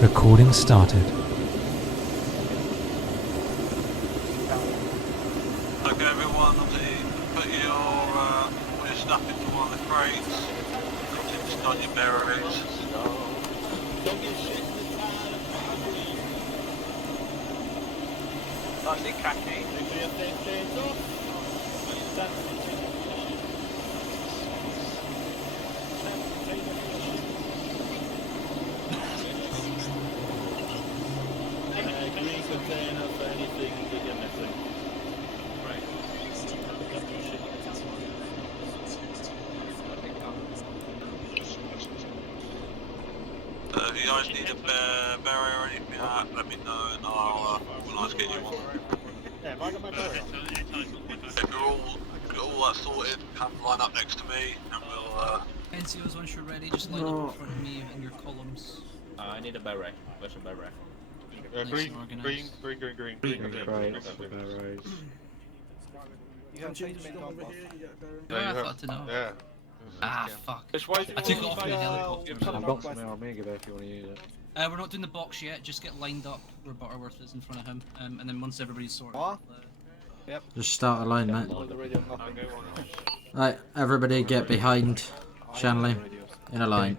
Recording started. Okay, everyone, put all your stuff into one of the crates. Continue to start your barrels. Don't get shit in the tire. I see khaki. Everybody have their shades off. Green container for anything that you're missing. Right. If you guys need a barrier or anything like that, let me know and I'll get you one. Yeah, have I got my barrier? If you're all that sorted, come line up next to me and we'll NCOs, once you're ready, just line up in front of me in your columns. I need a beret. Where's a beret? Green crates for barrows. You have faith in over here, you get a I thought to know. Yeah. Ah, fuck. I took it off in the helicopter. I've got some Omega there if you want to use it. We're not doing the box yet, just get lined up where Butterworth is in front of him, and then once everybody's sorted. Just start a line, mate. Right, everybody get behind Shanley in a line.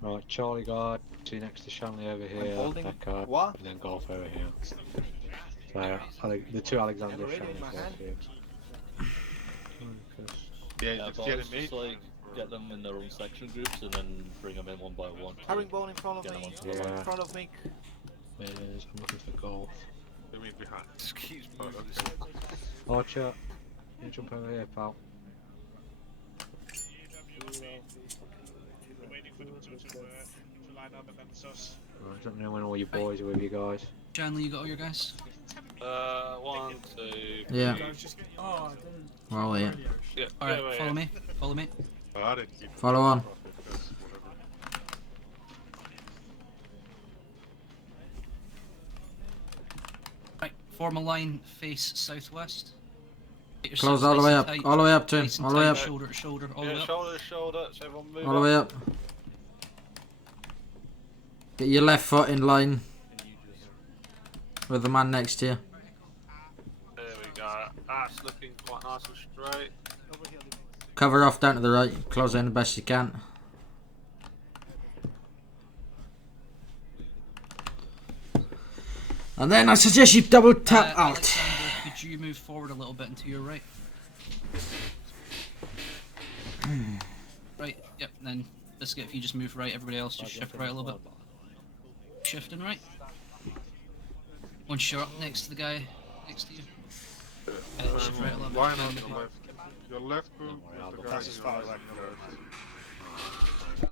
Right, Charlie guard, see next to Shanley over here, Eckhart, and then Golf over here. So, the two Alexander Shanley first here. Yeah, just like get them in their own section groups and then bring them in one by one. Herringbone in front of me. Yeah. In front of me. There's, I'm looking for Golf. Who mean behind? Excuse me. Archer, you jump over here, pal. Right, I don't know when all your boys are with you guys. Shanley, you got all your guys? 1, 2. Yeah. We're all here. Yeah. Alright, follow me. Follow me. Follow on. Right, form a line, face southwest. Get Close yourselves all the nice way and up. tight, All the way up to him. nice and All the way tight, up. shoulder to shoulder, all the way up. Shoulder to shoulder, so everyone move All the way up. Get your left foot in line with the man next to you. There we go. That's looking quite nice and straight. Cover off down to the right. Close in the best you can. And then I suggest you double tap out. Alexander, could you move forward a little bit and to your right? Right, yep, and then Biscuit, if you just move right, everybody else just shift right a little bit. Shifting right. Once you're up next to the guy next to you. Shift right a little bit. Line on your left. Your left boot. That's as far as I can go.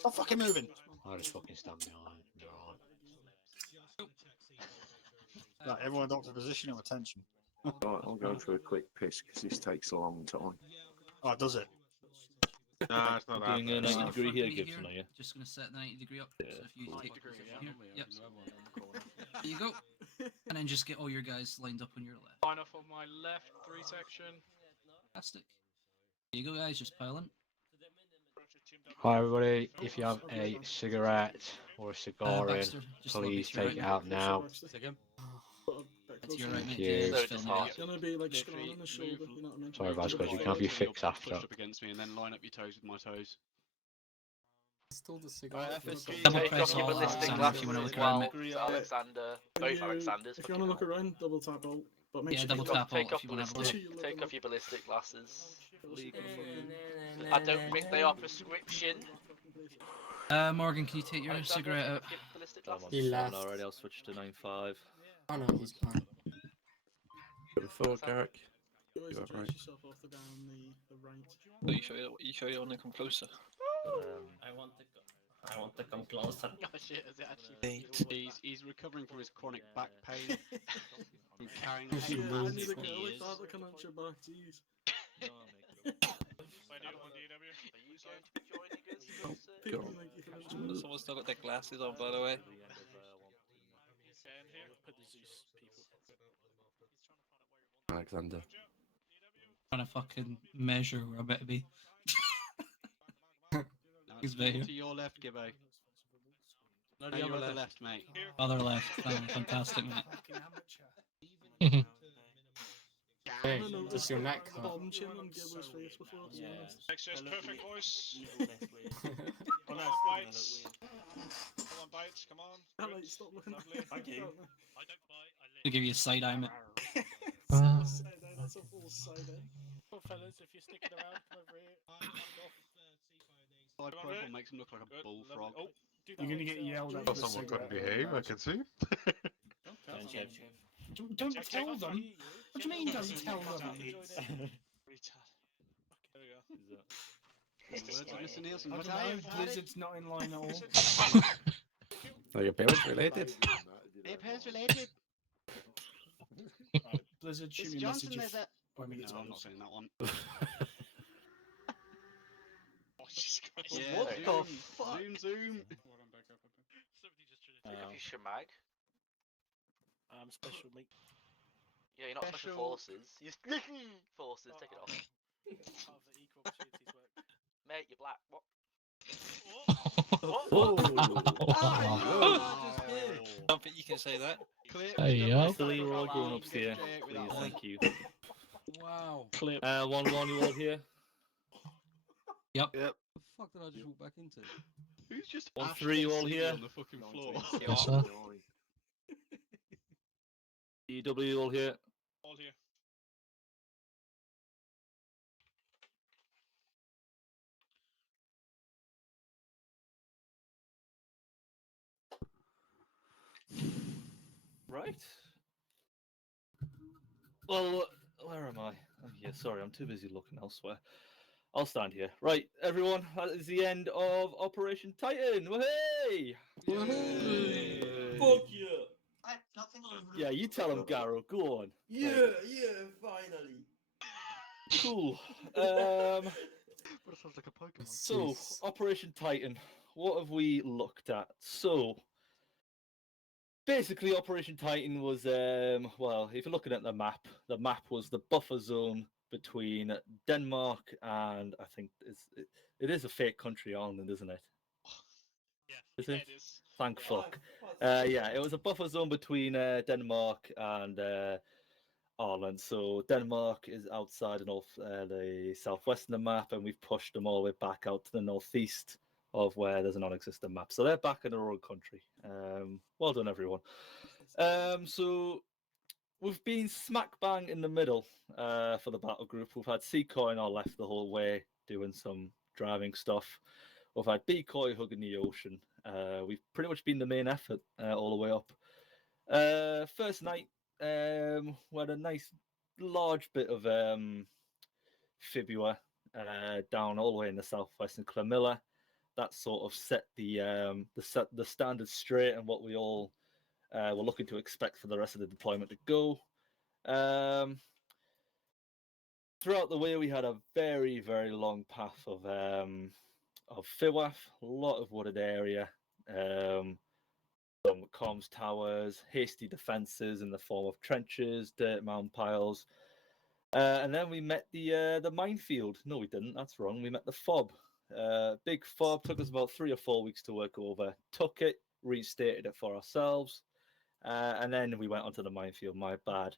Stop fucking moving! I'll just fucking stand behind. Right, everyone adopt a position of attention. I'll go for a quick piss because this takes a long time. Oh, does it? Nah, it's not Doing a that. 90 degree here, Here, Gibson, are you? just gonna set the 90 degree up. Yeah. So if you take your position here, yep. There you go. And then just get all your guys lined up on your left. Line off on my left, 3 section. Fantastic. There you go, guys, just pile in. Hi everybody, if you have a cigarette or a cigar in, Baxter, just look please at your take it right. out now. That's your right, Thank mate. you. Yeah, just So film hard. it. Gonna be like scar on the shoulder, you know what I mean? Sorry, Vasquez, you can have your fix after. Push up against me and then line up your toes with my toes. Still the cigarette. Double Take press off your all ballistic Alexander if you glasses wanna as look around, well. mate. Alexander, both Alexanders. If you wanna look around, double tap alt. But make Yeah, sure double you tap alt Take off if you wanna have a look. ballistic. Take off your ballistic glasses. I don't think they are prescription. Morgan, can you take your cigarette out? Ballistic I'm on glasses. 7 already, I'll switch to 9.5. Oh no, he's gone. Before Garrick. You You are right. yourself off the down the right. You sure you want to come closer? I want to come closer. Oh shit, is it actually? He's recovering from his chronic back pain from carrying the Shit, heavy I mass need for a girl like years. that can answer back, jeez. Are you going to be joining us? People make you feel Someone's still got their glasses on, by the way. Alexander. Trying to fucking measure where I better be. He's better. To your left, Gibbo. No, you're on the left, mate. Other left. Fantastic, mate. Hey, does your neck hurt? Bombshell on Gibber's face before, to be honest. Next is perfect, boys. Come on, bites. Come on, bites, come on. Alright, stop looking. Thank you. To give you a side eye, mate. That's a full side eye. Well, fellas, if you're sticking around, come over here. Side profile makes him look like a bullfrog. Oh, You're gonna get yelled at. Oh, someone couldn't behave, I can see. Don't tell them. What do you mean don't tell them? Words of Mr. Nielsen. I What don't are know, you? Blizzard's not in line at all. Are your parents related? Their parents related. Blizzard, shoot Mr. me a Johnson, message there's a... when we No, get to I'm not those. saying that one. Oh, Jesus Christ. Yeah, What zoom, the fuck? Zoom. Take off your shemag. special mate. Yeah, you're not special forces. You're forces, take it off. Part of the equal opportunities work. Mate, you're black. What? I don't think you can say that. Hey, yo. So you all going up here, please, thank you. Wow. Clip. 1-1, you all here? Yep. Yep. The fuck did I just walk back into? Who's just 1-3, you all here? on the fucking floor? Yes, sir. EW, all here? All here. Right. Well, where am I? Oh, yeah, sorry, I'm too busy looking elsewhere. I'll stand here. Right, everyone, that is the end of Operation Titan. Wahey! Fuck yeah! Yeah, you tell him, Garo. Go on. Yeah, finally. Cool. But it sounds like a Pokemon. So, Operation Titan. What have we looked at? So, basically, Operation Titan was, well, if you're looking at the map was the buffer zone between Denmark and I think it is a fake country, Ireland, isn't it? Yeah, Is it? it is. Thank fuck. Yeah, it was a buffer zone between Denmark and Ireland. So Denmark is outside the the southwest of the map, and we've pushed them all the way back out to the northeast of where there's a non-existent map. So they're back in their own country. Well done, everyone. So we've been smack bang in the middle for the battle group. We've had Seacoy on our left the whole way, doing some driving stuff. We've had Decoy hugging the ocean. We've pretty much been the main effort all the way up. First night, we had a nice large bit of Fibua down all the way in the southwest in Clamilla. That sort of set the standard straight and what we all were looking to expect for the rest of the deployment to go. Throughout the way, we had a very, very long path of Fiwaf, a lot of wooded area, some comms towers, hasty defences in the form of trenches, dirt mound piles, and then we met the minefield. No, we didn't. That's wrong. We met the FOB. Big FOB took us about 3 or 4 weeks to work over. Took it, restated it for ourselves, and then we went onto the minefield. My bad.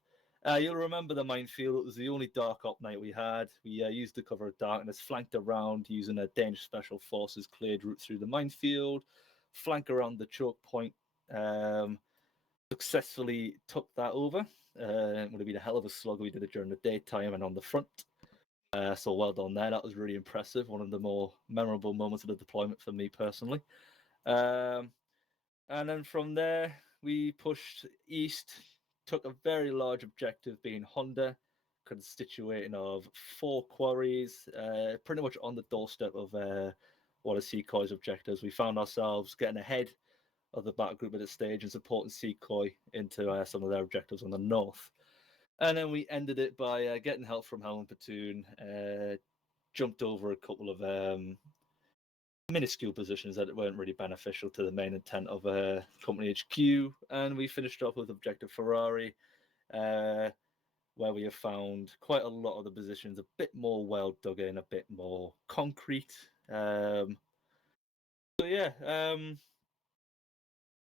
You'll remember the minefield. It was the only dark op night we had. We used the cover of darkness, flanked around using a Danish Special Forces cleared route through the minefield, flank around the choke point, successfully took that over. It would have been a hell of a slog. We did it during the daytime and on the front. So well done there. That was really impressive. One of the more memorable moments of the deployment for me personally. And then from there, we pushed east, took a very large objective being Honda, constituting of 4 quarries, pretty much on the doorstep of one of Seacoy's objectives. We found ourselves getting ahead of the battle group at this stage and supporting Seacoy into some of their objectives on the north. And then we ended it by getting help from Helen Platoon, jumped over a couple of minuscule positions that weren't really beneficial to the main intent of Company HQ, and we finished off with Objective Ferrari, where we have found quite a lot of the positions a bit more well dug in, a bit more concrete. So yeah,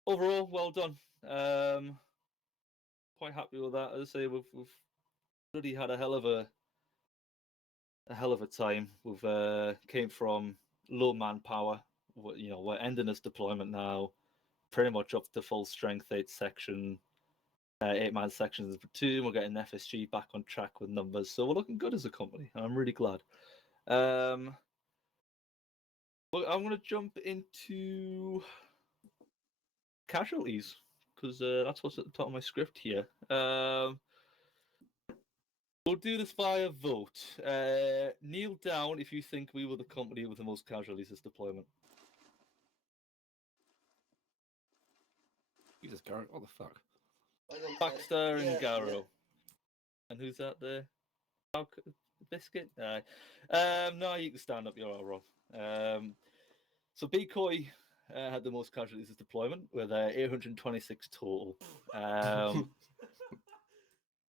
overall, well done. Quite happy with that. As I say, we've really had a hell of a time. We've came from low manpower. We're ending this deployment now, pretty much up to full strength 8-man sections of platoon. We're getting FSG back on track with numbers, so we're looking good as a company, and I'm really glad. But I'm going to jump into casualties because that's what's at the top of my script here. We'll do this via vote. Kneel down if you think we were the company with the most casualties this deployment. Jesus, Garrett, what the fuck? Baxter and Garrow. And who's that there? Biscuit? No, you can stand up. You're all wrong. So Decoy had the most casualties this deployment with 826 total.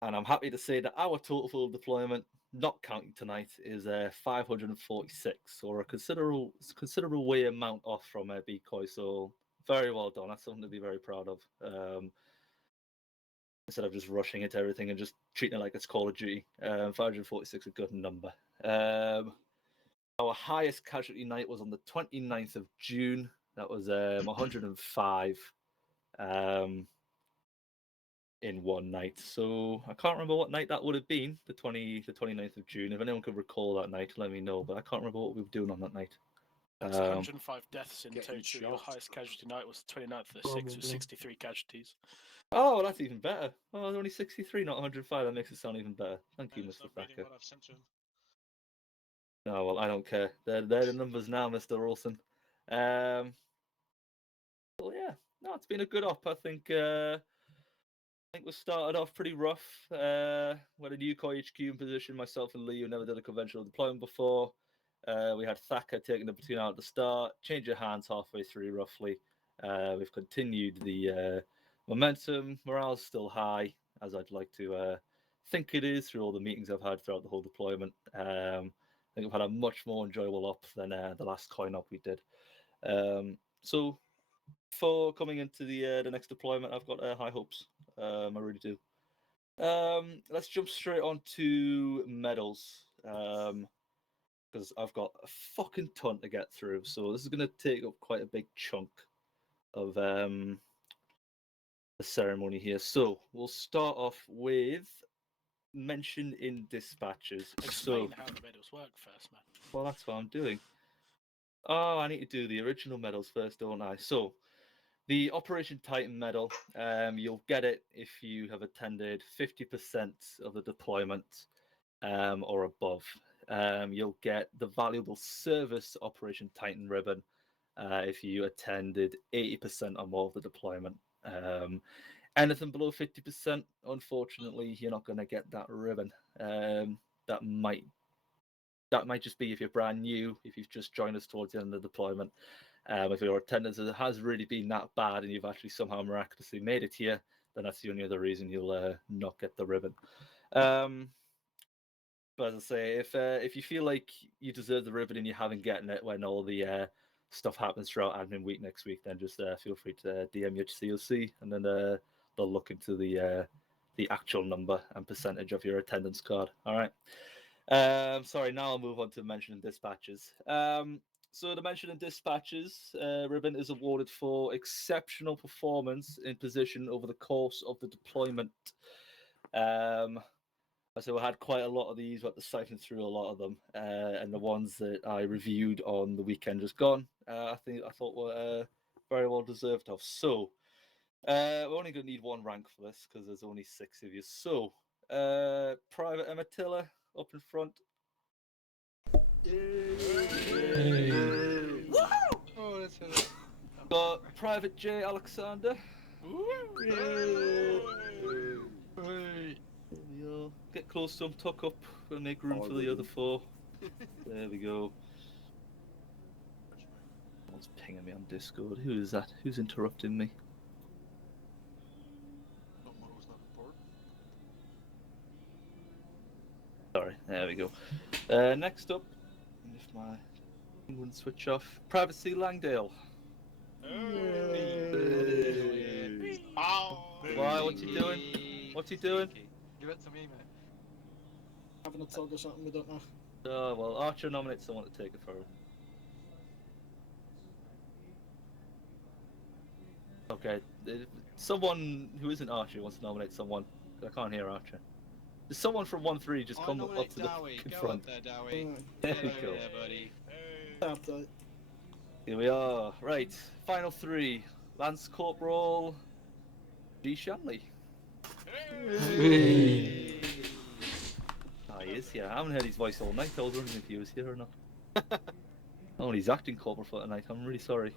And I'm happy to say that our total full deployment, not counting tonight, is 546, or a considerable way amount off from Decoy. So very well done. That's something to be very proud of. Instead of just rushing into everything and just treating it like it's Call of Duty. 546 a good number. Our highest casualty night was on the 29th of June. That was 105 in one night. So I can't remember what night that would have been, the 29th of June. If anyone could recall that night, let me know. But I can't remember what we were doing on that night. That's 105 deaths in total. shot. Your highest casualty night was 29th of the 6th with 63 casualties. Oh, that's even better. Oh, only 63, not 105. That makes it sound even better. Thank you, Mr. Thacker. No, well, I don't care. They're the numbers now, Mr. Olsen. Well, yeah, no, it's been a good op. I think we started off pretty rough. We had a new HQ in position, myself and Lee, who never did a conventional deployment before. We had Thacker taking the platoon out at the start, change of hands halfway through, roughly. We've continued the momentum. Morale's still high, as I'd like to think it is through all the meetings I've had throughout the whole deployment. I think we've had a much more enjoyable op than the last coin op we did. So for coming into the next deployment, I've got high hopes. I really do. Let's jump straight on to medals, because I've got a fucking ton to get through. So this is going to take up quite a big chunk of the ceremony here. So we'll start off with mention in dispatches. Explain how the medals work first, man. Well, that's what I'm doing. Oh, I need to do the original medals first, don't I? So, the Operation Titan medal, you'll get it if you have attended 50% of the deployment or above. You'll get the Valuable Service Operation Titan ribbon if you attended 80% or more of the deployment. Anything below 50%, unfortunately, you're not going to get that ribbon. That might just be if you're brand new, if you've just joined us towards the end of the deployment. If your attendance has really been that bad and you've actually somehow miraculously made it here, then that's the only other reason you'll not get the ribbon. But as I say, if you feel like you deserve the ribbon and you haven't gotten it when all the stuff happens throughout admin week next week, then just feel free to DM your COC, and then they'll look into the actual number and percentage of your attendance card. All right. Sorry, now I'll move on to mention and dispatches. So the mention and dispatches ribbon is awarded for exceptional performance in position over the course of the deployment. So I had quite a lot of these, but to siphon through a lot of them, and the ones that I reviewed on the weekend just gone, I thought were very well deserved of. So we're only going to need one rank for this because there's only 6 of you. So Private Emma Tiller up in front. Oh, that's it. Got Private J Alexander. We'll get close to him, tuck up, and make room for the other 4. There we go. Someone's pinging me on Discord. Who is that? Who's interrupting me? Sorry, there we go. Next up, if my thing wouldn't switch off, Private C Langdale. what's he doing? What's he doing? Give it to me, mate. Having a tug or something, we don't know. Oh, well, Archer nominates someone to take it for him. Okay, someone who isn't Archer wants to nominate someone. I can't hear Archer. Does someone from 1-3 just come up to the fucking front? There, Dowie. There we go. buddy. Here we are. Right, final 3. Lance Corporal G. Shanley. Ah, he is here. I haven't heard his voice all night. I was wondering if he was here or not. Oh, he's acting Corporal for tonight. I'm really sorry.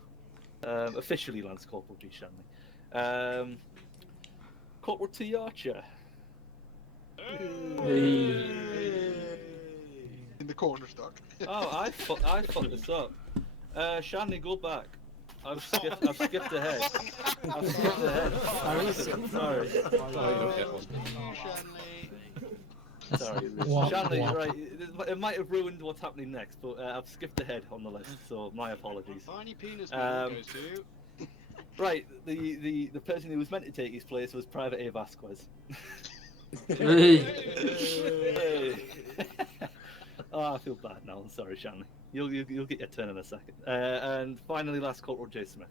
Officially Lance Corporal G. Shanley. Corporal T. Archer. In the corner stuck. Oh, I fucked this up. Shanley, go back. I've skipped ahead. I've skipped ahead. Sorry. Sorry. Shanley, right. It might have ruined what's happening next, but I've skipped ahead on the list, so my apologies. Tiny penis goes to. Right, the person who was meant to take his place was Private A. Vasquez. Hey. Oh, I feel bad now. I'm sorry, Shanley. You'll get your turn in a second. And finally, last Corporal J. Smith.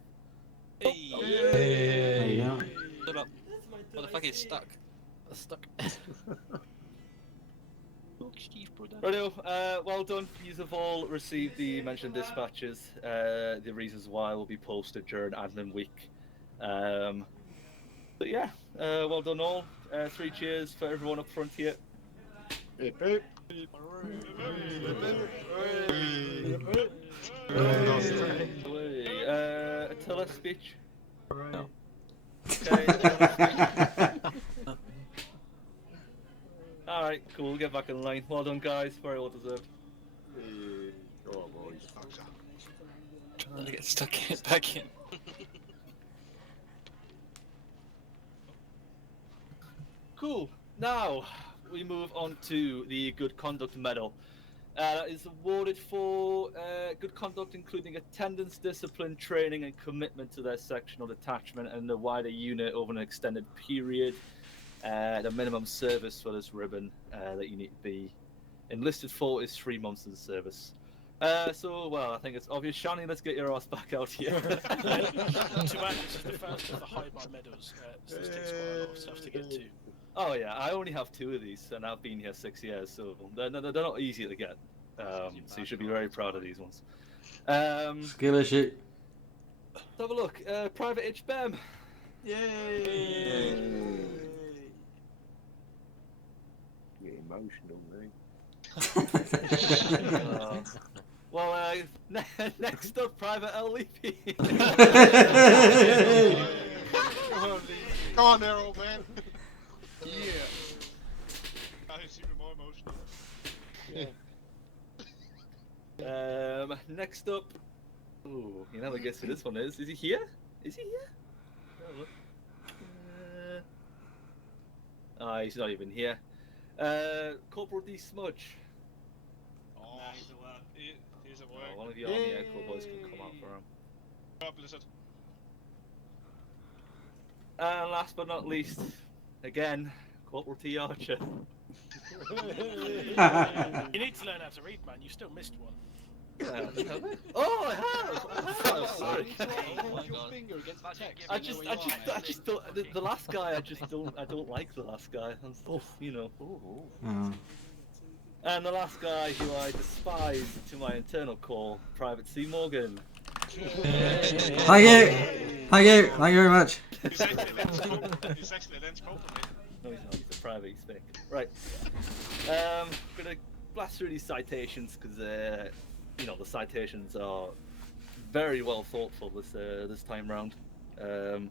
There you go. Shut up. What the fuck is stuck? Stuck. Radio, well done. You have all received the mentioned dispatches. The reasons why will be posted during admin week. But yeah, well done all. 3 cheers for everyone up front here. Attila speech. No. Okay. Alright, cool, we'll get back in line. Well done, guys. Very well deserved. Go on, boys. Trying to get back in. Cool. Now, we move on to the Good Conduct Medal. That is awarded for good conduct, including attendance, discipline, training, and commitment to their section or detachment and the wider unit over an extended period. The minimum service for this ribbon that you need to be enlisted for is 3 months of service. So, well, I think it's obvious. Shani, let's get your ass back out here. To add, this is the first of the high bar medals. So this takes quite a lot of stuff to get to. Oh yeah, I only have 2 of these, and I've been here 6 years, so they're not easy to get. So you should be very proud of these ones. Skill issue. Let's have a look. Private H. Bem. Yay! Get emotional, mate. Well, next up, Private L. Leapy. Come on there, old man. Yeah. I don't see more emotional. Next up. Ooh, you never guess who this one is. Is he here? Is he here? He's not even here. Corporal D. Smudge. Oh, he's at work. He's at work. Oh, one of the Army Air Corps boys can come out for him. And last but not least, again, Corporal T. Archer. You need to learn how to read, man. You still missed one. Oh, I have. Oh, sorry. Hold your finger against the text. I just don't. The last guy, I don't like the last guy. You know. And the last guy who I despise to my internal core, Private C. Morgan. Thank you. Thank you very much. He's actually a lens compliment. No, he's not. He's a private. He's fake. Right. Gonna blast through these citations because you know the citations are very well thoughtful this time round, and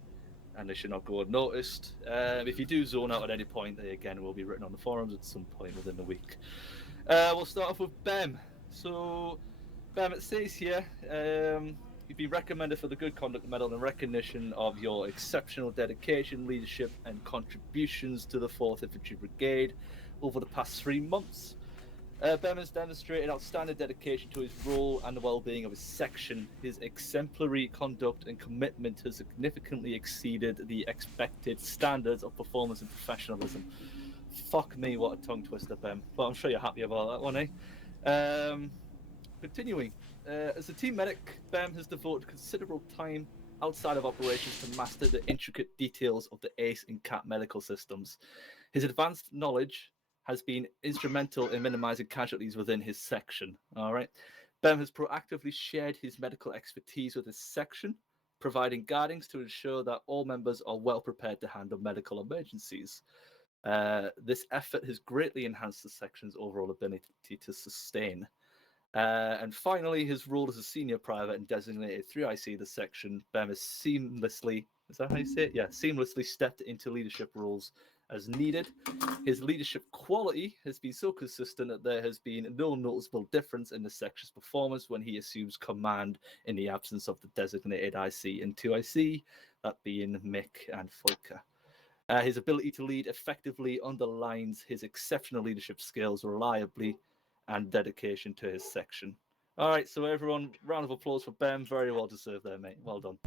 they should not go unnoticed. If you do zone out at any point, they again will be written on the forums at some point within the week. We'll start off with Bem. So, Bem, it says here, you've been recommended for the Good Conduct Medal in recognition of your exceptional dedication, leadership, and contributions to the 4th Infantry Brigade over the past 3 months. Ben has demonstrated outstanding dedication to his role and the well-being of his section. His exemplary conduct and commitment has significantly exceeded the expected standards of performance and professionalism. Fuck me, what a tongue twister, Ben. But I'm sure you're happy about that one, eh? Continuing. As a team medic, Bem has devoted considerable time outside of operations to master the intricate details of the ACE and CAT medical systems. His advanced knowledge has been instrumental in minimizing casualties within his section. All right. Bem has proactively shared his medical expertise with his section, providing guidance to ensure that all members are well prepared to handle medical emergencies. This effort has greatly enhanced the section's overall ability to sustain. And finally, his role as a senior private and designated 3IC the section, Bem has seamlessly, is that how you say it? Yeah, seamlessly stepped into leadership roles as needed. His leadership quality has been so consistent that there has been no noticeable difference in the section's performance when he assumes command in the absence of the designated IC and 2IC, that being Mick and Folker. His ability to lead effectively underlines his exceptional leadership skills reliably and dedication to his section. All right, so everyone, round of applause for Ben. Very well deserved there, mate. Well done.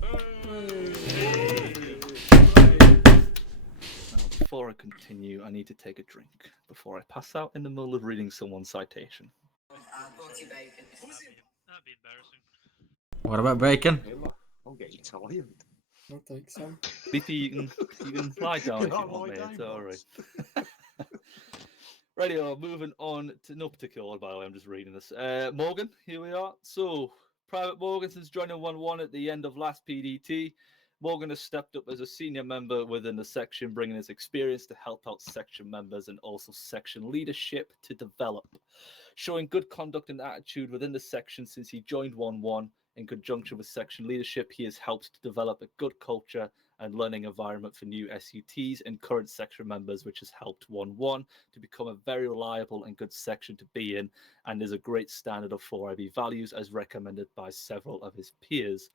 Now, before I continue, I need to take a drink before I pass out in the middle of reading someone's citation. That'd be embarrassing. What about bacon? I'm getting tired. I'll take some. Sleepy, you can lie down if you want, mate. It's all right. Radio, moving on to no particular order, by the way, I'm just reading this. Morgan, here we are. So, Private Morgan, since joining 1-1 at the end of last PDT, Morgan has stepped up as a senior member within the section, bringing his experience to help out section members and also section leadership to develop. Showing good conduct and attitude within the section since he joined 1-1 in conjunction with section leadership, he has helped to develop a good culture and learning environment for new SUTs and current section members, which has helped 1-1 to become a very reliable and good section to be in, and is a great standard of 4IB values as recommended by several of his peers.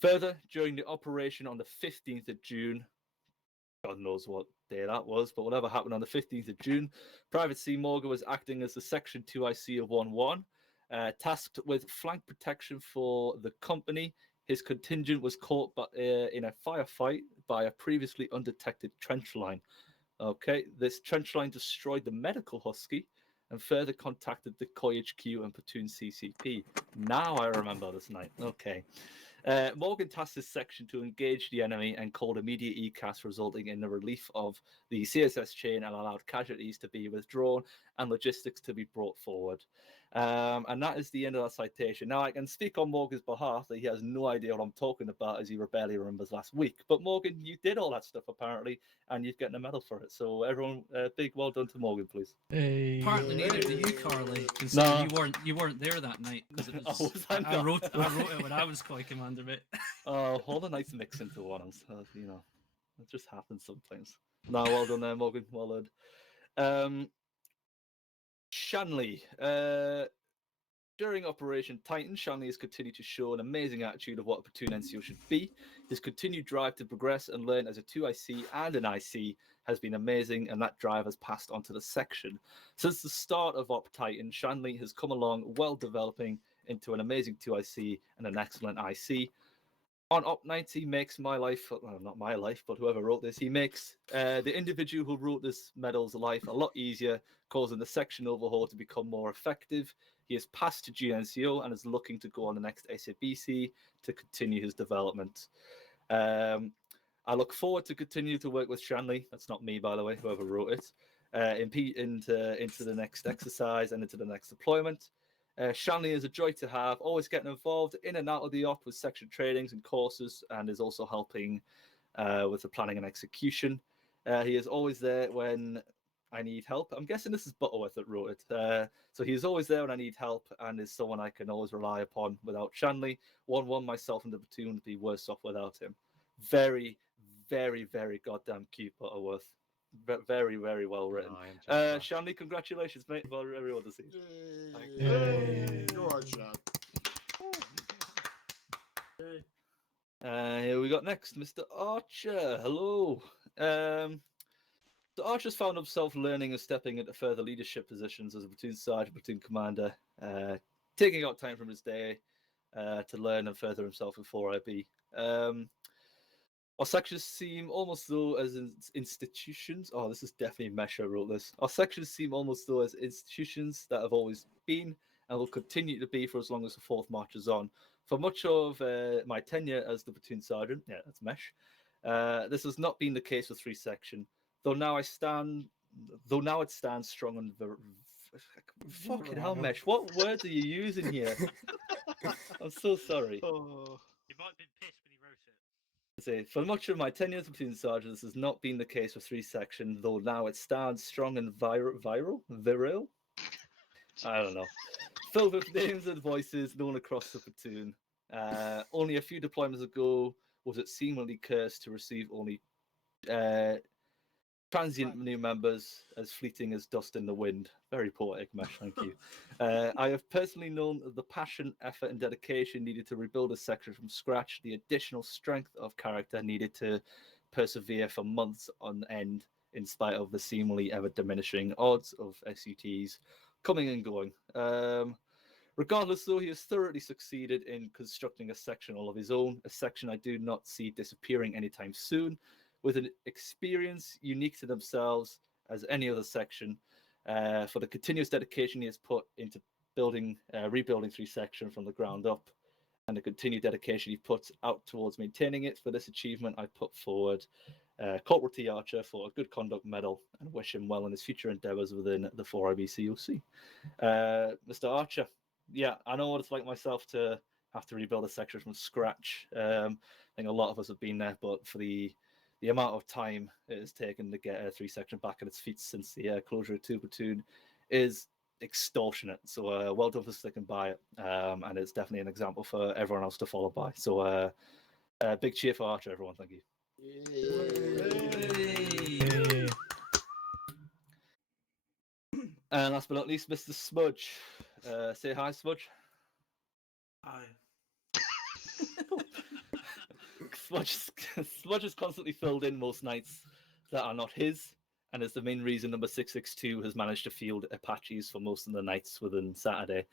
Further, during the operation on the 15th of June, God knows what day that was, but whatever happened on the 15th of June, Private C. Morgan was acting as the Section 2IC of 1-1, tasked with flank protection for the company. His contingent was caught in a firefight by a previously undetected trench line. Okay, this trench line destroyed the medical husky and further contacted the COI HQ and platoon CCP. Now I remember this night. Okay. Morgan tasked his section to engage the enemy and called immediate ECAS, resulting in the relief of the CSS chain and allowed casualties to be withdrawn and logistics to be brought forward. And that is the end of that citation. Now, I can speak on Morgan's behalf that he has no idea what I'm talking about, as he barely remembers last week. But Morgan, you did all that stuff apparently, and you've gotten a medal for it. So everyone, big well done to Morgan, please. Hey. Partly neither do you, Carly. Considering you weren't there that night. It was, I wrote it when I was COI commander, mate. Oh, all the nights mix into one. You know, it just happens sometimes. No, well done there, Morgan. Well done. Shanley. During Operation Titan, Shanley has continued to show an amazing attitude of what a platoon NCO should be. His continued drive to progress and learn as a 2IC and an IC has been amazing, and that drive has passed on to the section. Since the start of Op Titan, Shanley has come along well, developing into an amazing 2IC and an excellent IC. On Op 90 makes my life, well, not my life, but whoever wrote this, he makes the individual who wrote this medal's life a lot easier, causing the section overhaul to become more effective. He has passed to GNCO and is looking to go on the next SABC to continue his development. I look forward to continue to work with Shanley. That's not me, by the way, whoever wrote it. Into the next exercise and into the next deployment. Shanley is a joy to have, always getting involved in and out of the op with section trainings and courses, and is also helping with the planning and execution. He is always there when I need help. I'm guessing this is Butterworth that wrote it. So he is always there when I need help and is someone I can always rely upon. Without Shanley, 1-1 myself and the platoon would be worse off without him. Very, very, very goddamn cute, Butterworth. Very, very well written. Shanley, congratulations, mate. Well, everyone to see. Go on, Sean. Here we got next, Mr. Archer. Hello. So Archer's found himself learning and stepping into further leadership positions as a platoon sergeant, platoon commander, taking out time from his day to learn and further himself in 4IB. Our sections seem almost though as institutions. Oh, this is definitely Mesh who wrote this. Our sections seem almost though as institutions that have always been and will continue to be for as long as the 4th marches on. For much of my tenure as the platoon sergeant, yeah, that's Mesh, this has not been the case with 3 section. Though now it stands strong and fucking hell, Mesh. What words are you using here? I'm so sorry. Oh. He might have been pissed when he wrote it. For much of my tenure as platoon sergeant, this has not been the case with 3 section, though now it stands strong and viril? I don't know. Filled with names and voices known across the platoon. Only a few deployments ago was it seemingly cursed to receive only transient new members as fleeting as dust in the wind. Very poetic, Mesh, thank you. I have personally known the passion, effort, and dedication needed to rebuild a section from scratch, the additional strength of character needed to persevere for months on end, in spite of the seemingly ever diminishing odds of SUTs coming and going. Regardless, though, he has thoroughly succeeded in constructing a section all of his own, a section I do not see disappearing anytime soon, with an experience unique to themselves as any other section, for the continuous dedication he has put into rebuilding 3 section from the ground up, and the continued dedication he puts out towards maintaining it. For this achievement, I put forward Corporal T. Archer for a good conduct medal and wish him well in his future endeavours within the 4IB COC. Mr. Archer, yeah, I know what it's like myself to have to rebuild a section from scratch. I think a lot of us have been there, but for the amount of time it has taken to get a 3 section back on its feet since the closure of 2 platoon is extortionate. So well done for sticking by it, and it's definitely an example for everyone else to follow by. So big cheer for Archer, everyone. Thank you. Yay. And last but not least, Mr. Smudge. Say hi, Smudge. Hi. Smudge is constantly filled in most nights that are not his, and is the main reason number 662 has managed to field Apaches for most of the nights within Saturday.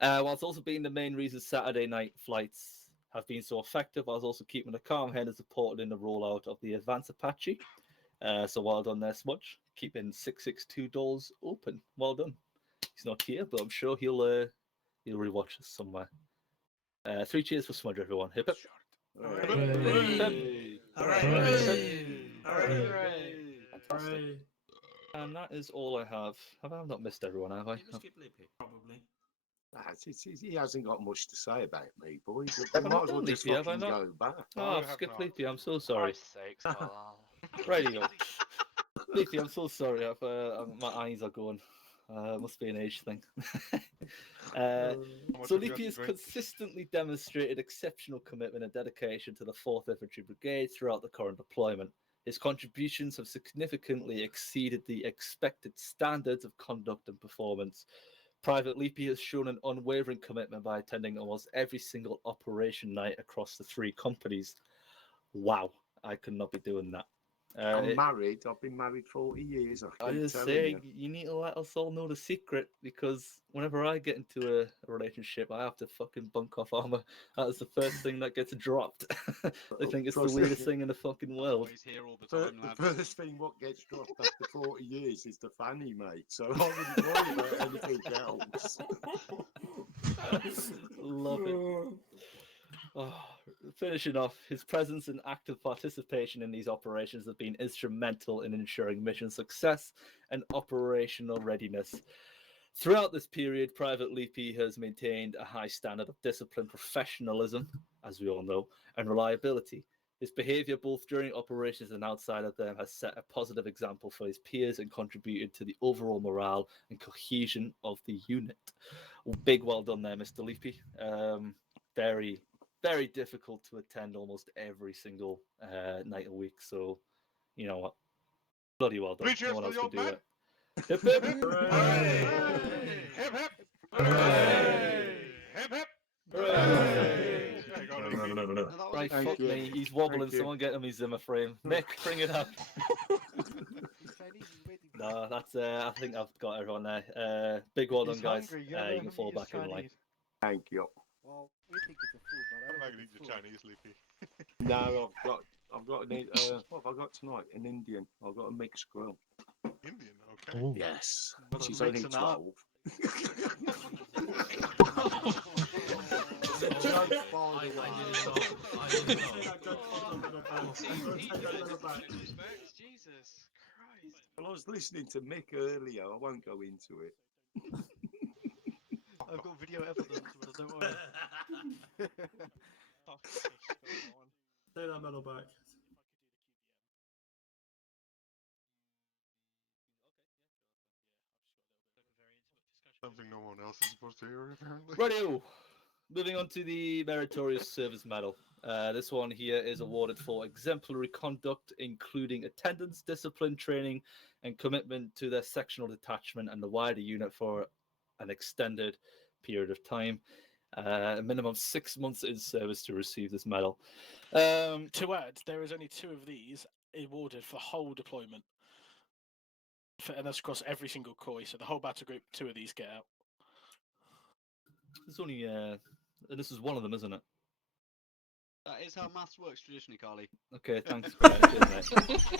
Whilst also being the main reason Saturday night flights have been so effective, I was also keeping a calm head and supported in the rollout of the Advanced Apache. So well done there, Smudge. Keeping 662 doors open. Well done. He's not here, but I'm sure he'll rewatch us somewhere. 3 cheers for Smudge, everyone. Hip hip. Hooray. Fantastic. And that is all I have. Have I not missed everyone, have I? Probably. He hasn't got much to say about me, boys. Have We I might not as well done just Leafy, have I fucking not? go back. Oh, Skip Leafy, I'm so sorry. Christ's sakes, Carl. Radio. Leafy, I'm so sorry. My eyes are going. Must be an age thing. So Leafy has consistently demonstrated exceptional commitment and dedication to the 4th Infantry Brigade throughout the current deployment. His contributions have significantly exceeded the expected standards of conduct and performance. Private Leafy has shown an unwavering commitment by attending almost every single operation night across the 3 companies. Wow, I could not be doing that. I'm married. I've been married 40 years. I just say you need to let us all know the secret, because whenever I get into a relationship, I have to fucking bunk off armor. That is the first thing that gets dropped. I think it's the weirdest thing in the fucking world. The first thing what gets dropped after 40 years is the fanny, mate. So I wouldn't worry about anything else. Love it. Oh, finishing off, his presence and active participation in these operations have been instrumental in ensuring mission success and operational readiness. Throughout this period, Private Leafy has maintained a high standard of discipline, professionalism, as we all know, and reliability. His behavior, both during operations and outside of them, has set a positive example for his peers and contributed to the overall morale and cohesion of the unit. Big well done there, Mr. Leafy. Very difficult to attend almost every single night a week. So, you know what? Bloody well done. No one else can do it. Hip hip! Hooray! Hip hip! Hooray! Hip hip! Hooray! Right, fuck me. He's wobbling. Someone get him his Zimmer frame. Mick, bring it up. No, that's. I think I've got everyone there. Big well done, He's guys. hungry, You let can him fall eat his back in line. Chinese. Thank you. Well, we think it's a food, but I I'm don't not think gonna eat it's your food. Chinese, Leafy. No, I've got an. What have I got tonight? An Indian. I've got a mixed grill. Indian, okay. Ooh. Yes. Well, She's then only mix 'em up. 12. It's a joke, by the way. Jesus Christ. Well, I was listening to Mick earlier. I won't go into it. I've got video evidence, but don't worry. Say that medal back. Something no one else is supposed to hear, apparently. Radio. Moving on to the Meritorious Service Medal. This one here is awarded for exemplary conduct, including attendance, discipline, training, and commitment to their sectional detachment and the wider unit for an extended period of time. A minimum 6 months in service to receive this medal. To add, there is only 2 of these awarded for whole deployment. And that's across every single COI, so the whole battle group, 2 of these get out. There's only, this is one of them, isn't it? That is how maths works traditionally, Carly. Okay, thanks. For that,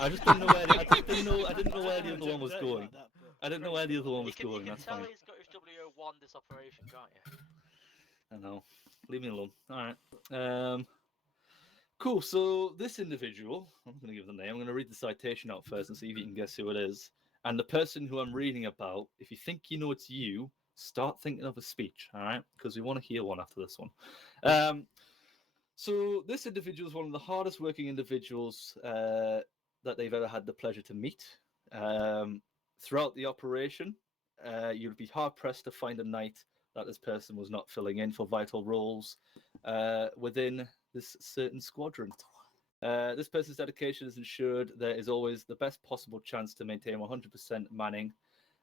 I just didn't know where I didn't know where the other one was going. I didn't know where the other one was going. You can That's tell fine. he's got his WO1 this operation, can't you? I know. Leave me alone. All right. Cool. So this individual, I'm going to give the name. I'm going to read the citation out first and see if you can guess who it is. And the person who I'm reading about, if you think you know it's you, start thinking of a speech. All right, because we want to hear one after this one. So this individual is one of the hardest working individuals that they've ever had the pleasure to meet. Throughout the operation, you'd be hard pressed to find a night that this person was not filling in for vital roles within this certain squadron. This person's dedication has ensured there is always the best possible chance to maintain 100% manning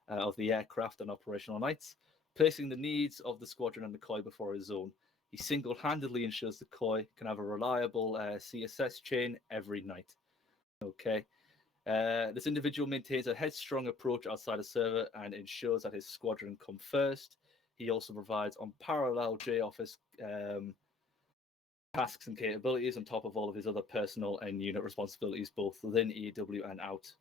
of the aircraft on operational nights, placing the needs of the squadron and the COI before his own. He single-handedly ensures the COI can have a reliable CSS chain every night. Okay. This individual maintains a headstrong approach outside a server and ensures that his squadron come first. He also provides unparalleled J-Office tasks and capabilities on top of all of his other personal and unit responsibilities, both within EW and out.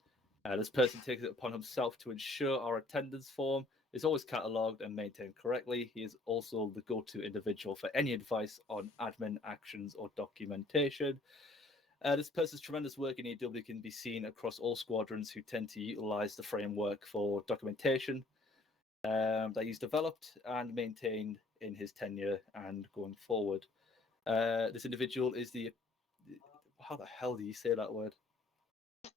This person takes it upon himself to ensure our attendance form is always catalogued and maintained correctly. He is also the go-to individual for any advice on admin actions or documentation. This person's tremendous work in EW can be seen across all squadrons who tend to utilize the framework for documentation that he's developed and maintained in his tenure and going forward. This individual is the... How the hell do you say that word?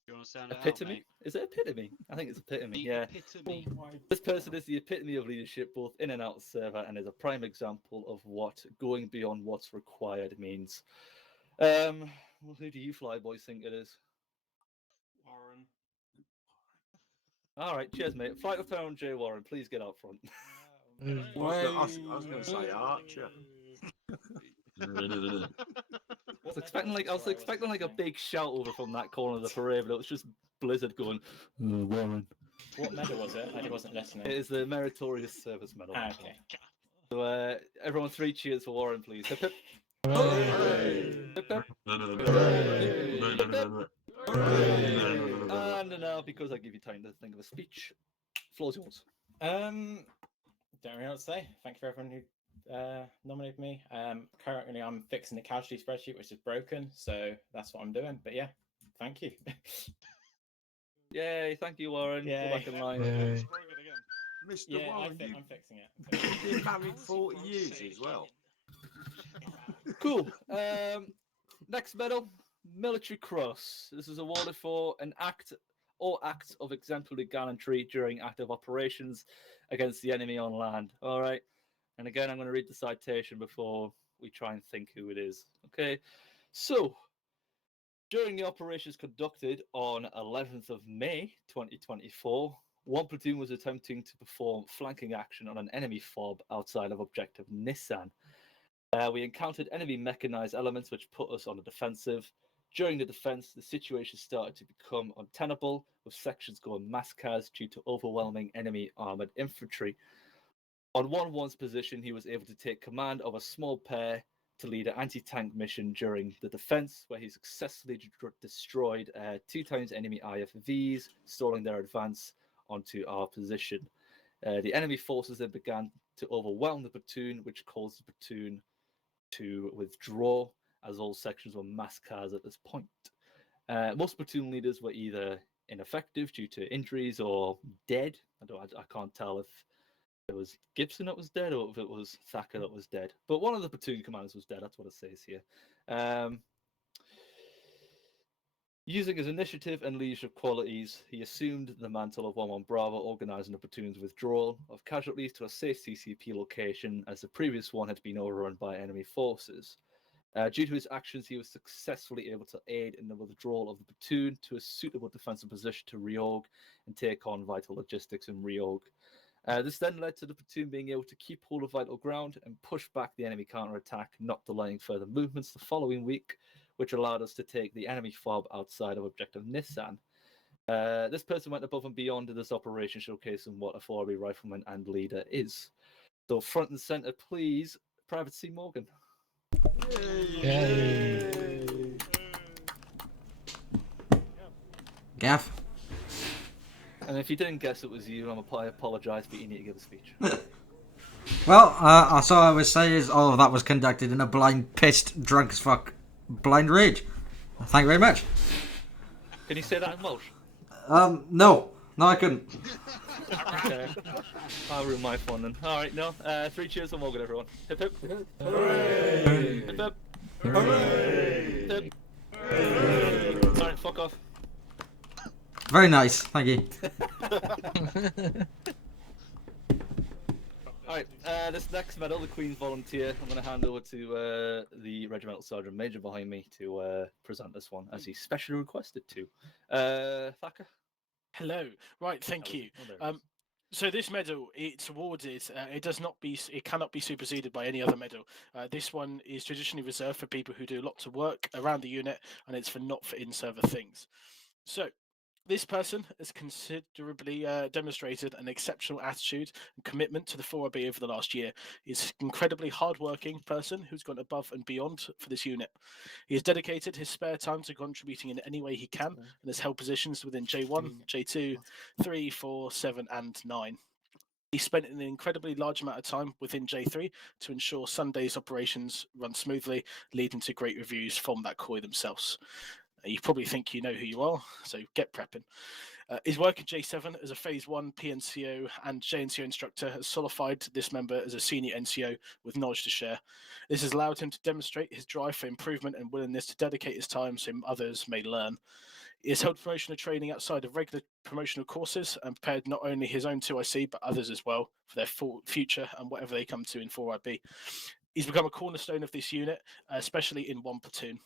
You want to sound Epitome? it out, mate? Is it epitome? I think it's epitome, The yeah. epitome. This person is the epitome of leadership, both in and out of server, and is a prime example of what going beyond what's required means. Well, who do you fly boys think it is? Warren. All right, cheers, mate. Flight Lieutenant J. Warren, please get out front. I was going to say Archer. I was expecting like a big shout over from that corner of the parade, but it was just Blizzard going, Warren. What medal was it? I wasn't listening. It is the Meritorious Service Medal. Ah, okay. So, everyone, 3 cheers for Warren, please. Hip hip. Hip hip. And now, because I give you time to think of a speech, floor's yours. Don't really know what to say. Thank you for everyone who nominated me. Currently, I'm fixing the casualty spreadsheet, which is broken, so that's what I'm doing. But yeah, thank you. Yay! Thank you, Warren. Yay. Go back in line. Mr. Yeah, Warren, I'm fixing it. you've been married 40 years as well. Cool. Next medal, Military Cross. This is awarded for an act or acts of exemplary gallantry during active operations against the enemy on land. All right. And again, I'm going to read the citation before we try and think who it is. Okay. So, during the operations conducted on 11th of May 2024, one platoon was attempting to perform flanking action on an enemy FOB outside of objective Nissan. We encountered enemy mechanized elements which put us on the defensive. During the defense, the situation started to become untenable, with sections going massacres due to overwhelming enemy armored infantry. On 1-1's position, he was able to take command of a small pair to lead an anti-tank mission during the defense, where he successfully destroyed 2 times enemy IFVs, stalling their advance onto our position. The enemy forces then began to overwhelm the platoon, which caused the platoon to withdraw, as all sections were massacres at this point. Most platoon leaders were either ineffective due to injuries or dead. I can't tell if it was Gibson that was dead or if it was Thacker that was dead. But one of the platoon commanders was dead, that's what it says here. Using his initiative and leadership qualities, he assumed the mantle of 1-1 Bravo, organising the platoon's withdrawal of casualties to a safe CCP location, as the previous one had been overrun by enemy forces. Due to his actions, he was successfully able to aid in the withdrawal of the platoon to a suitable defensive position to reorg and take on vital logistics and reorg. This then led to the platoon being able to keep hold of vital ground and push back the enemy counterattack, not delaying further movements the following week, which allowed us to take the enemy fob outside of Objective Nissan. This person went above and beyond in this operation, showcasing what a 4B rifleman and leader is. So front and centre, please, Private C. Morgan. Yay. Gaff. And if you didn't guess it was you, I apologise, but you need to give a speech. Well, all I would say is all of that was conducted in a blind, pissed, drunk as fuck, blind rage. Thank you very much. Can you say that in Welsh? No, I couldn't. Okay. I'll ruin my fun then. Alright, no. 3 cheers for Morgan, everyone. Hip hip. Hooray! Hip hip. Hooray! Hip. Hooray! Alright, fuck off. Very nice, thank you. Alright, this next medal, the Queen's Volunteer, I'm going to hand over to the Regimental Sergeant Major behind me to present this one, as he specially requested to. Thacker? Hello. Right, thank you. So this medal, it's awarded. It cannot be superseded by any other medal. This one is traditionally reserved for people who do lots of work around the unit, and it's for not for in-server things. So this person has considerably demonstrated an exceptional attitude and commitment to the 4RB over the last year. He's an incredibly hard-working person who's gone above and beyond for this unit. He has dedicated his spare time to contributing in any way he can and has held positions within J1, J2, 3, 4, 7 and 9. He spent an incredibly large amount of time within J3 to ensure Sunday's operations run smoothly, leading to great reviews from that COI themselves. You probably think you know who you are, so get prepping. His work at J7 as a Phase 1 PNCO and JNCO instructor has solidified this member as a senior NCO with knowledge to share. This has allowed him to demonstrate his drive for improvement and willingness to dedicate his time so others may learn. He has held promotional training outside of regular promotional courses and prepared not only his own 2IC but others as well for their future and whatever they come to in 4IB. He's become a cornerstone of this unit, especially in 1 platoon.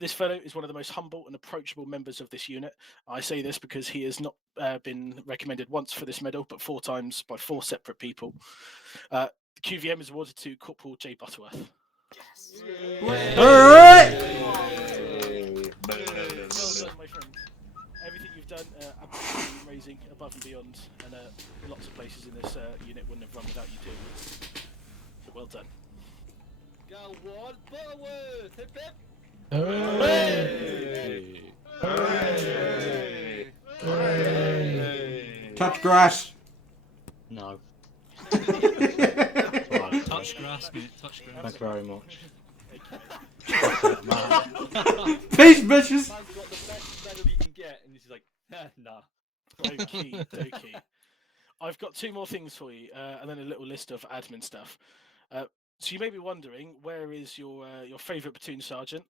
This fellow is one of the most humble and approachable members of this unit. I say this because he has not been recommended once for this medal, but 4 times by 4 separate people. The QVM is awarded to Corporal J. Butterworth. Yes. All right. Well done, my friend. Everything you've done, absolutely amazing, above and beyond, and lots of places in this unit wouldn't have run without you doing this. So well done. Go on, Butterworth! Hip hip! Hooray! Hooray! Hooray! Touch grass. No. Touch grass, mate. Touch grass. Thank you very much. Peace, bitches. Man's got the best medal you can get, and he's like, nah. Okay. I've got 2 more things for you, and then a little list of admin stuff. So you may be wondering, where is your favourite platoon sergeant?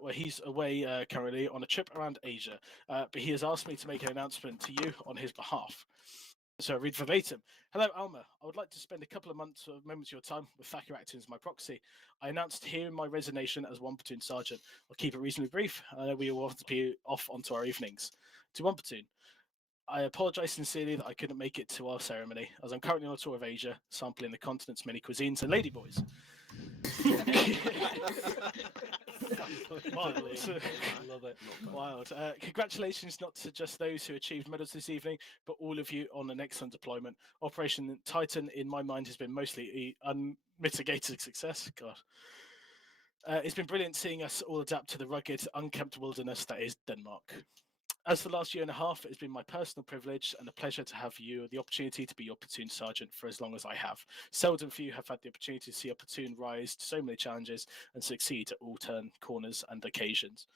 Well, he's away currently on a trip around Asia, but he has asked me to make an announcement to you on his behalf. So I read verbatim. Hello, Alma. I would like to spend a couple of moments of your time with Thacker acting as my proxy. I announced here my resignation as 1 platoon sergeant. I'll keep it reasonably brief. I know we all want to be off onto our evenings. To 1 platoon. I apologise sincerely that I couldn't make it to our ceremony, as I'm currently on a tour of Asia, sampling the continent's many cuisines and ladyboys. Wild. Love it. Wild. Congratulations not to just those who achieved medals this evening, but all of you on an excellent deployment. Operation Titan, in my mind, has been mostly unmitigated success. God. It's been brilliant seeing us all adapt to the rugged, unkempt wilderness that is Denmark. As for the last year and a half, it has been my personal privilege and a pleasure to have you the opportunity to be your platoon sergeant for as long as I have. Seldom few have had the opportunity to see a platoon rise to so many challenges and succeed at all turn corners and occasions.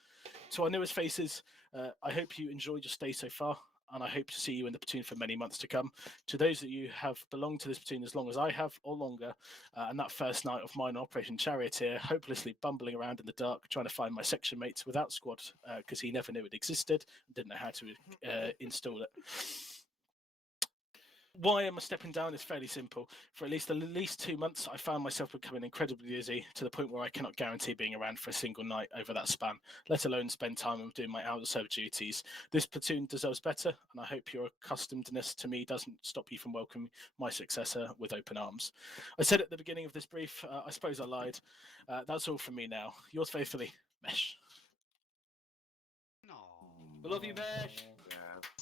To our newest faces, I hope you enjoyed your stay so far, and I hope to see you in the platoon for many months to come. To those that you have belonged to this platoon as long as I have, or longer, and that first night of mine Operation Charioteer, hopelessly bumbling around in the dark, trying to find my section mates without squad, because he never knew it existed, and didn't know how to install it. Why am I stepping down is fairly simple. For at least 2 months, I found myself becoming incredibly busy to the point where I cannot guarantee being around for a single night over that span, let alone spend time doing my out-of-service duties. This platoon deserves better, and I hope your accustomedness to me doesn't stop you from welcoming my successor with open arms. I said at the beginning of this brief, I suppose I lied. That's all from me now. Yours faithfully, Mesh. We love you, Mesh.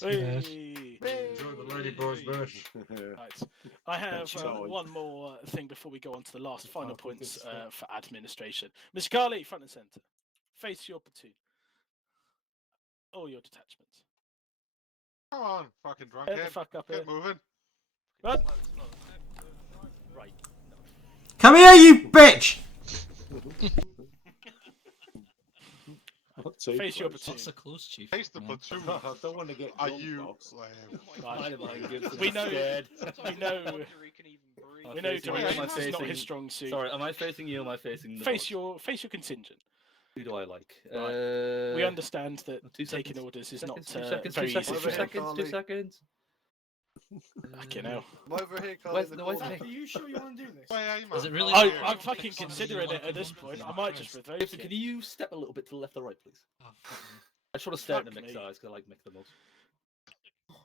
Hey. Enjoy the lady boys, Mesh. Right. I have one more thing before we go on to the last final points for administration. Mr. Carley, front and centre. Face your platoon. All your detachments. Come on, fucking drunk Get the head. fuck up Get here. moving. Run. Right. Come here, you bitch! Face your platoon. That's a close, Chief. Face the Yeah. platoon. I don't want to get Are drunk, you? Box. We know. We know directions is not his strong suit. Sorry, am I facing you or am I facing the Face your contingent. Who do I like? Right. We understand that taking seconds. orders is Seconds, not 2 seconds, very 2 easy. seconds, for 2 him. seconds, 2 seconds. Fucking hell. I'm over here, Where's the Are you sure you want to do this? Is it really? I'm fucking considering it at this point. I might just revoke Gibson, it. can you step a little bit to the left or right, please? Oh, fuck me. I just want to stare at the Fuck mix me. eyes because I like mix the most.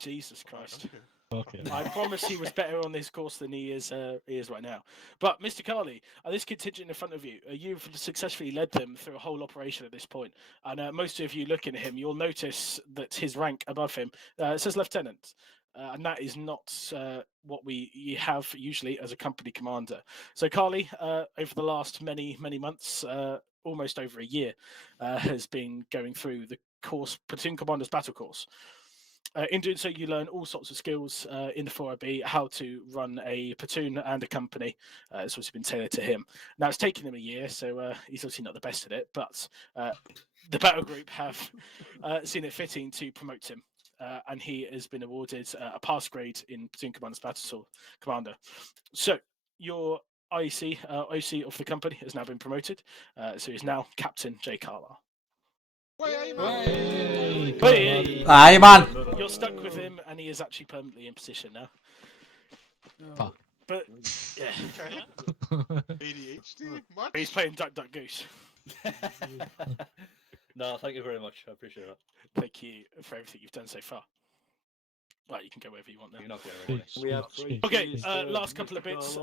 Jesus Christ. Okay. I promise he was better on this course than he is right now. But Mr. Carley, this contingent in front of you, you've successfully led them through a whole operation at this point. And most of you looking at him, you'll notice that his rank above him says lieutenant. And that is not what you have usually as a company commander. So Carley, over the last many months, almost over a year, has been going through the course, Platoon Commander's Battle Course. In doing so, you learn all sorts of skills in the 4IB, how to run a platoon and a company. It's also been tailored to him. Now, it's taken him a year, so he's obviously not the best at it, but the battle group have seen it fitting to promote him. And he has been awarded a pass grade in Platoon Commander's Battle Commander. So, your IEC, OC of the company has now been promoted. So he's now Captain J. Carlisle. Hey, man! You're stuck with him, and he is actually permanently in position now. Fuck. But yeah, ADHD? What? He's playing Duck Duck Goose. No, thank you very much. I appreciate that. Thank you for everything you've done so far. Right, you can go wherever you want now. You're not going anywhere. We have 3 Okay, keys, last couple of bits,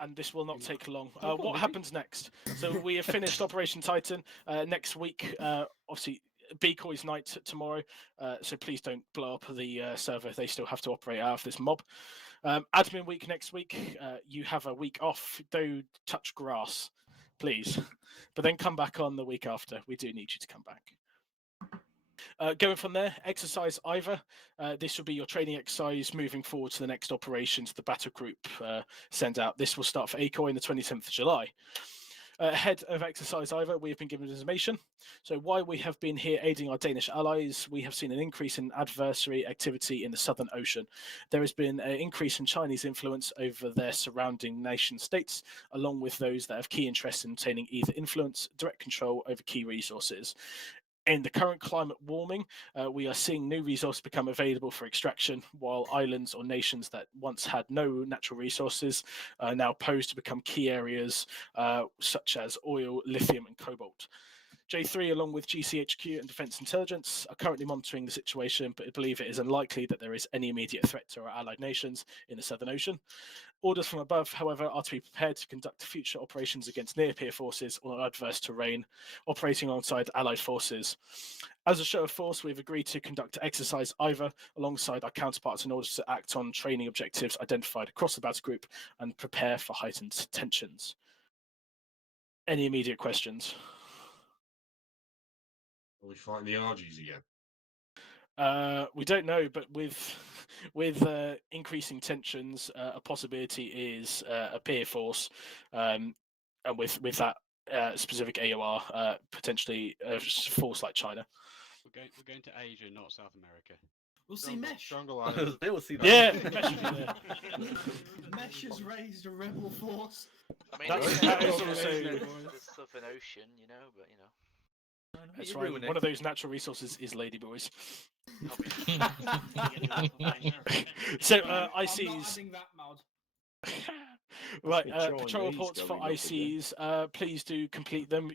and this will not take long. What happens next? So we have finished Operation Titan. Next week, obviously, Decoy's night tomorrow, so please don't blow up the server. They still have to operate out of this mob. Admin week next week. You have a week off. Don't touch grass, please. But then come back on the week after. We do need you to come back. Going from there, exercise Ivor. This will be your training exercise moving forward to the next operations the battle group send out. This will start for ACOI on the 27th of July. Head of exercise Ivor, we have been given information. So while we have been here aiding our Danish allies, we have seen an increase in adversary activity in the Southern Ocean. There has been an increase in Chinese influence over their surrounding nation states, along with those that have key interests in obtaining either influence, direct control over key resources. In the current climate warming, we are seeing new resources become available for extraction, while islands or nations that once had no natural resources are now posed to become key areas such as oil, lithium, and cobalt. J3, along with GCHQ and Defence Intelligence, are currently monitoring the situation, but believe it is unlikely that there is any immediate threat to our allied nations in the Southern Ocean. Orders from above, however, are to be prepared to conduct future operations against near-peer forces on adverse terrain, operating alongside allied forces. As a show of force, we've agreed to conduct exercise Ivor alongside our counterparts in order to act on training objectives identified across the battle group and prepare for heightened tensions. Any immediate questions? Will we fight the RGs again? We don't know, but with increasing tensions, a possibility is a peer force, and with that specific AOR, potentially a force like China. We're going to Asia, not South America. We'll see Mesh. They will see that. Yeah, Mesh will be there. Mesh has raised a rebel force. I mean, that is also the Southern Ocean, you know, but you know. That's right. One of those natural resources is ladyboys. So ICs. Right, patrol reports for ICs. Please do complete them.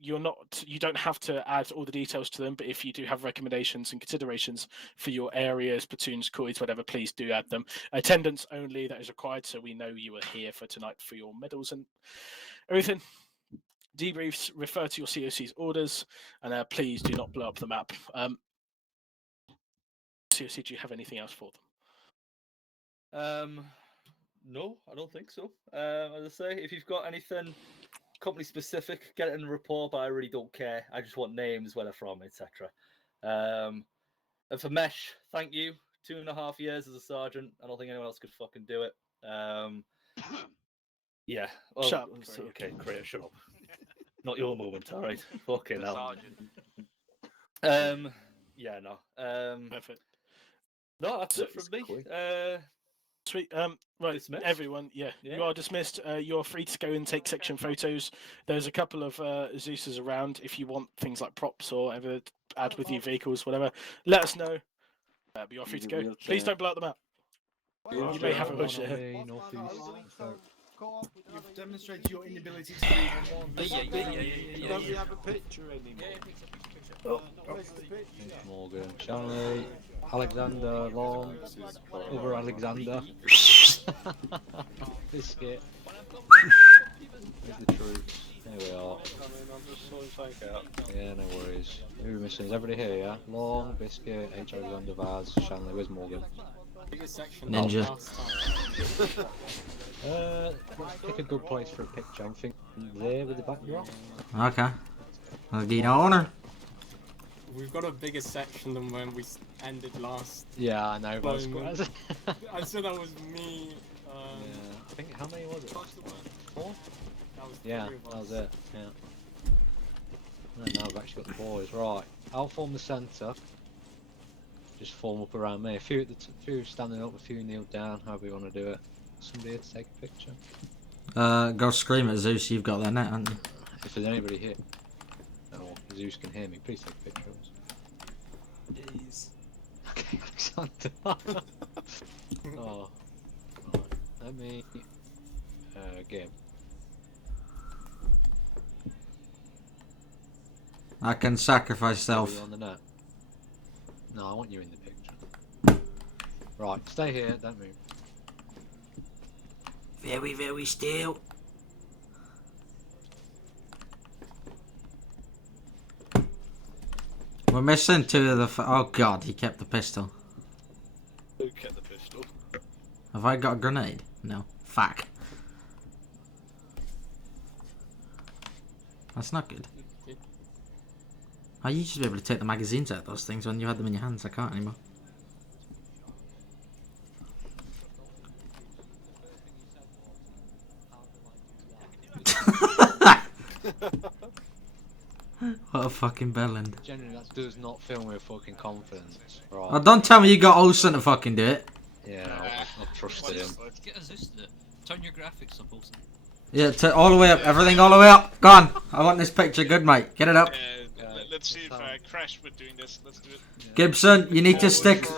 You don't have to add all the details to them, but if you do have recommendations and considerations for your areas, platoons, corps, whatever, please do add them. Attendance only, that is required, so we know you are here for tonight for your medals and everything. Debriefs, refer to your COC's orders, and please do not blow up the map. COC, do you have anything else for them? No, I don't think so. As I say, if you've got anything company specific, get it in the report, but I really don't care. I just want names, where they're from, etc. And for Mesh, thank you. 2.5 years as a sergeant. I don't think anyone else could fucking do it. Yeah. Oh, shut up. Okay, great, shut up. Not your moment, alright. Fucking hell. Yeah, no. Perfect. No, that's it from me. Sweet. Right, Dismissed? everyone. Yeah, you are dismissed. You're free to go and take section photos. There's a couple of Zeus's around. If you want things like props or ever add with your vehicles, whatever, let us know. But you're free to go. Please don't blow up the map. You may have a bush there. You've demonstrated your inability to read on one. Don't we have a picture anymore? Where's the picture? Morgan, Shanley, Alexander, Long, other Alexander, Biscuit. There's the troops. There we are. Yeah, no worries. Who are we missing? Is everybody here, yeah? Long, Biscuit, H. Alexander, Vaz, Shanley. Where's Morgan? Ninja. Pick a good place for a picture. I'm thinking there with the backdrop. Okay. I'll be the owner. We've got a bigger section than when we ended last. Yeah, I know. But I said that was me. Yeah. I think how many was it? 4? That was yeah, that was it. Yeah. And now I've actually got the boys. Right, I'll form the centre. Just form up around me. A few standing up, a few kneel down. However you want to do it. Somebody here to take a picture. Go scream at Zeus. You've got their net, haven't you? If there's anybody here, or Zeus can hear me, please take a picture of us. Please. Okay, Alexander. Oh, right. Let me game. I can sacrifice self. On the net. No, I want you in the picture. Right, stay here. Don't move. Very, very still. We're missing 2 of the. Oh god, he kept the pistol. Who kept the pistol? Have I got a grenade? No. Fuck. That's not good. I used to be able to take the magazines out of those things when you had them in your hands. I can't anymore. What a fucking bellend. Generally, that does not fill me with fucking confidence. Right. Oh, don't tell me you got Olsen to fucking do it. Yeah, I've trusted him. Get a Zeus to do it. Turn your graphics up, Olsen. Yeah, all the way up. Everything all the way up. Go on. I want this picture good, mate. Get it up. Let's see if Crash would doing this. Let's do it. Gibson, you need to stick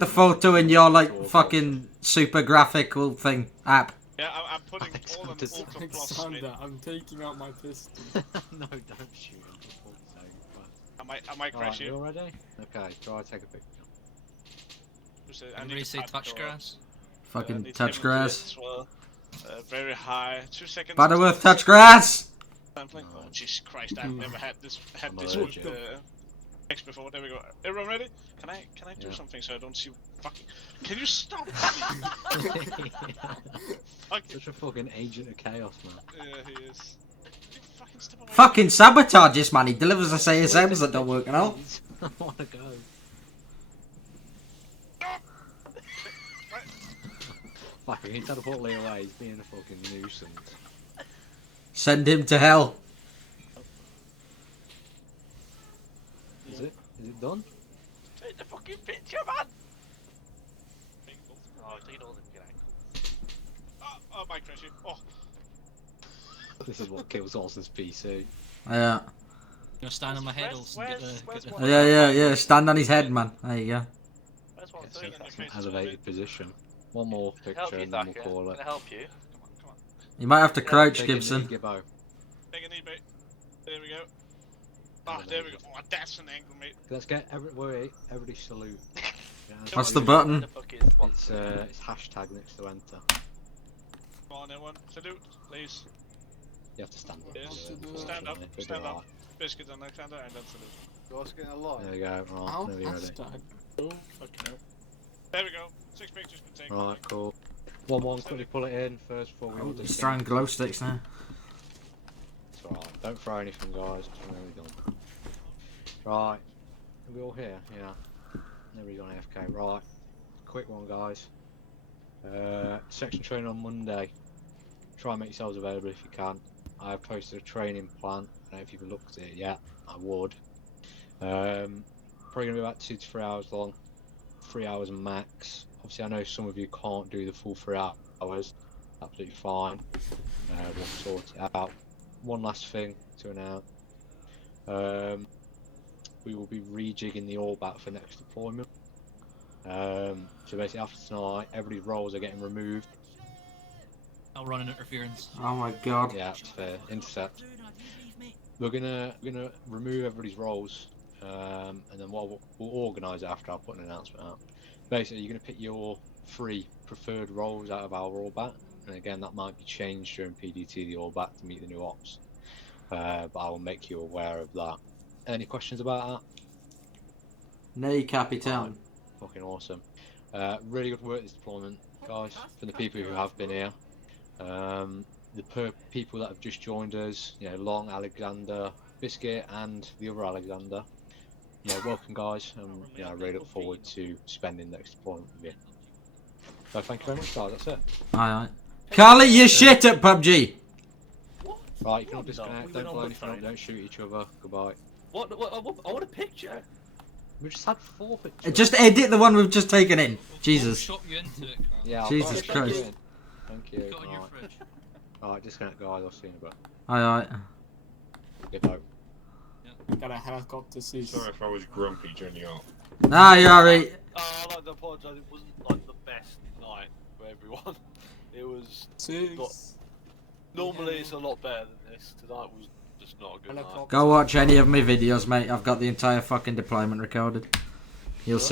the photo in your like fucking super graphical thing app. Yeah, I'm putting all on Ultra Plus. Alexander, I'm taking out my pistol. No, don't shoot him. For fuck's sake. I might crash Alright, you you. all ready? Okay, try take a picture. Anybody say touch grass? Fucking touch grass. Well. Very high. 2 seconds. Butterworth, touch grass! Oh Jesus Christ! I've never had this text before. There we go. Everyone ready? Can I do something so I don't see fucking? Can you stop? Such a fucking agent of chaos, man. Yeah, he is. Fucking sabotage this man, he delivers us ASMs that don't work at all. I wanna go. Fuck, he teleport Lee away, he's being a fucking nuisance. Send him to hell. Is it? Is it done? Take the fucking picture, man! Oh, take all the Oh, my crash you. Oh. This is what kills Olsen's PC. Yeah. You know, stand on my head, Olsen. Get the Yeah. Stand on his head, man. There you go. Elevated position. One more picture and then we'll call it. Can I help you? You might have to crouch, Take Gibson. A knee, Gibbo. Take a knee, mate. There we go. Oh, there we go. Oh, that's an angle, mate. Let's get everybody salute. Yeah, What's the button? It's hashtag next to enter. Come on, everyone. Salute, please. You have to stand up. Yes. Stand up. Stand up. Biscuit and Alexander, and then salute. You're asking a lot. There we go. Right, there we ready. Oh, fucking hell. There we go. 6 pictures been taken. Right, cool. One, quickly pull it in first before we all do. He's throwing glow sticks now. It's alright. Don't throw anything, guys. It's really done. Right. Are we all here? Yeah. Everybody's on AFK. Right. Quick one, guys. Section training on Monday. Try and make yourselves available if you can. I have posted a training plan. I don't know if you've looked at it yet. I would. Probably going to be about 2 to 3 hours long. 3 hours max. Obviously, I know some of you can't do the full 3 hours. Absolutely fine. We'll sort it out. One last thing to announce. We will be rejigging the Orbat for next deployment. So basically, after tonight, everybody's roles are getting removed. I'll run an interference. Oh my god. Yeah, it's fair. Intercept. We're gonna remove everybody's roles, and then we'll organise it after I put an announcement out. Basically, you're gonna pick your 3 preferred roles out of our Orbat, and again, that might be changed during PDT the Orbat to meet the new ops. But I will make you aware of that. Any questions about that? Nay, Capitan. Fucking awesome. Really good work this deployment, guys, for the people who have been here. The people that have just joined us, you know, Long, Alexander, Biscuit, and the other Alexander. You know, welcome, guys, and you know, I really look forward to spending the next deployment with you. So thank you very much, guys. That's it. Aye. Carly, you shit at PUBG. Right, you can all disconnect. Don't blow anything up. Don't shoot each other. Goodbye. What? I want a picture. We just had 4 pictures. Just edit the one we've just taken in. Jesus. Shot you into it, Carl. Yeah. Jesus Christ. Thank you. Got in your fridge. Alright, disconnect, guys. I'll see you in a bit. Aye. Goodbye. Got a helicopter seat. Sorry if I was grumpy during the art. Nah, you're alright. I'd like to apologise. It wasn't like the best night for everyone. It was. Normally it's a lot better than this. Tonight was just not a good night. Go watch any of my videos, mate. I've got the entire fucking deployment recorded. You'll see.